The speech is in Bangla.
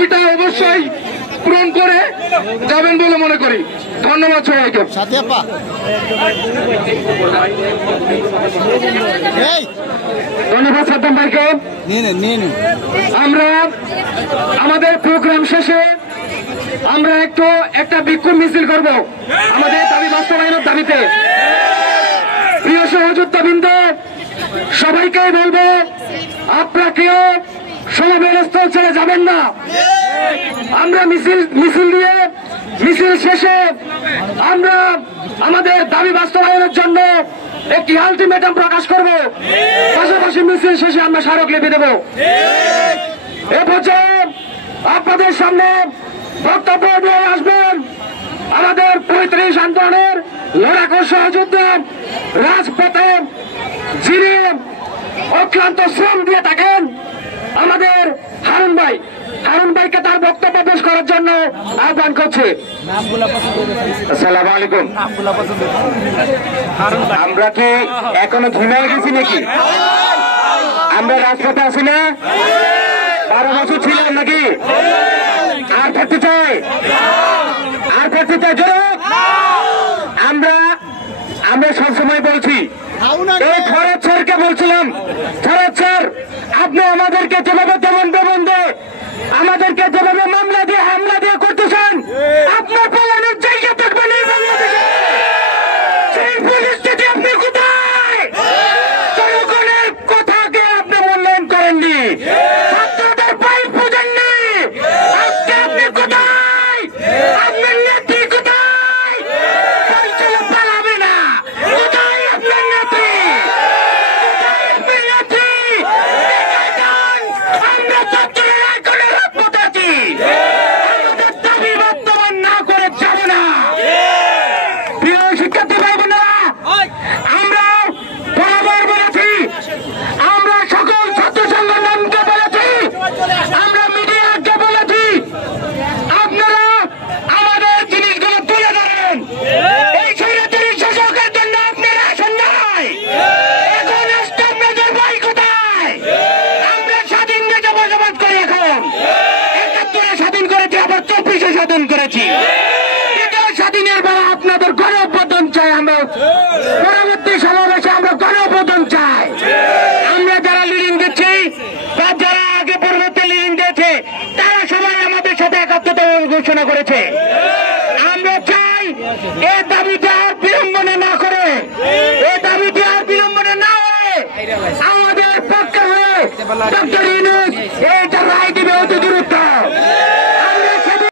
দাবিটা অবশ্যই পূরণ করে যাবেন বলে মনে করি। ধন্যবাদ সবাইকে। ধন্যবাদ সাদ্দাম ভাইকে। আমরা আমাদের প্রোগ্রাম শেষে আমরা একটা বিক্ষোভ মিছিল করব আমাদের দাবি বাস্তবায়নের দাবিতে। প্রিয় সহযোদ্ধাবৃন্দ, সবাইকে বলবো আপনারা কেউ সমাবেশ স্থল ছেড়ে যাবেন না। আমরা মিছিল শেষে আমরা আমাদের দাবি বাস্তবায়নের জন্য একটি আলটিমেটাম প্রকাশ করব। পাশাপাশি মিছিল শেষে আমরা স্মারকলিপি দেব। এ পর্যায়ে আপনাদের সামনে বক্তব্য দিয়ে আসবেন আমাদের 35 আন্দোলনের লড়াকু সহযোদ্ধা, রাজপথে যিনি অক্লান্ত শ্রম দিয়ে থাকেন আমাদের হারুন ভাই। হারুন ভাইকে তার বক্তব্য পেশ করার জন্য আহ্বান করছে। আসসালামু আলাইকুম। আমরা কি এখনো ঘুমিয়ে গেছি নাকি? আমরা রাজপথে আছি না? 12 বছর ছিলাম নাকি? আর থাকতে চাই? আমরা সবসময় বলছি, এই খরচ স্যারকে বলছিলাম, খরচ স্যার আপনি আমাদেরকে যেভাবে তেমন বেতন দিয়ে আমাদেরকে যেভাবে মামলা দিয়ে হামলা দিয়ে করতেছেন, আপনার পালানোর জায়গা থাকবে না বাংলাদেশে। সেই পরিস্থিতি আপনি কোথায়? জনগণের কথাকে আপনি মূল্যায়ন করেননি, ছাত্রদের পাই বুঝেননি। আজকে আপনি কোথায়? আপনার নেত্রী কোথায়? পালাবে না। কোথায় আপনার নেত্রী? আমরা ছাত্ররা এখনো রাজপথে আছি। আমাদের দাবি বাস্তবায়ন না করে যাব না। প্রিয় শিক্ষার্থী ভাই বোনেরা, আমরা বরাবর বলেছি, আমরা সকল ছাত্র সংগঠনকে বলেছি, আমরা মিডিয়াকে বলেছি, আপনারা আমাদের জিনিসগুলো তুলে ধরেন। এই স্বৈরাচারী শাসকের জন্য আপনারা আসেন নাই। এখন স্টাফ মেজর ভাই কোথায়? আমরা স্বাধীন দেশে বসবাস করি। এখন 71-এ স্বাধীন করেছি, আবার 24-এ স্বাধীন করেছি। স্বাধীনের বেলা আপনাদের গণঅভ্যুত্থান চাই। আমরা পরবর্তী সমাবেশে আমরা গণঅভ্যুত্থান চাই। আমরা যারা লিডিং দিচ্ছি বা যারা আগে পরবর্তী লিডিং দিয়েছে তারা সবাই আমাদের সাথে একাত্মতা ঘোষণা করেছে। আমরা চাই এই দাবিটি আর বিলম্বনে না করে, এই দাবিটি আর বিলম্বনে না হয়ে আমাদের পক্ষে হয়ে ডক্টর ইউনূস